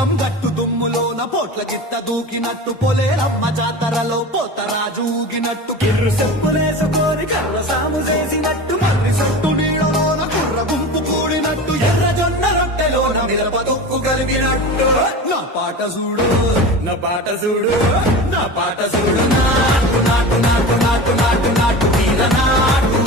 పొలం గట్టు దుమ్ములోన పోట్ల గిత్త దూకినట్టు పొలేరమ్మ జాతరలో పోతరాజు ఊగినట్టు కిర్రు చెప్పులేసుకొని కర్ర సాము చేసినట్టు మర్రి సొట్టు నీడలోన కుర్ర గుంపు కూడినట్టు ఎర్ర జొన్న రొట్టెలోన మిరప దుక్కు కలిగినట్టు నా పాట చూడు నా పాట చూడు నా పాట చూడు నాటు నాటు నాటు నాటు నాటు నాటు తీర నాటు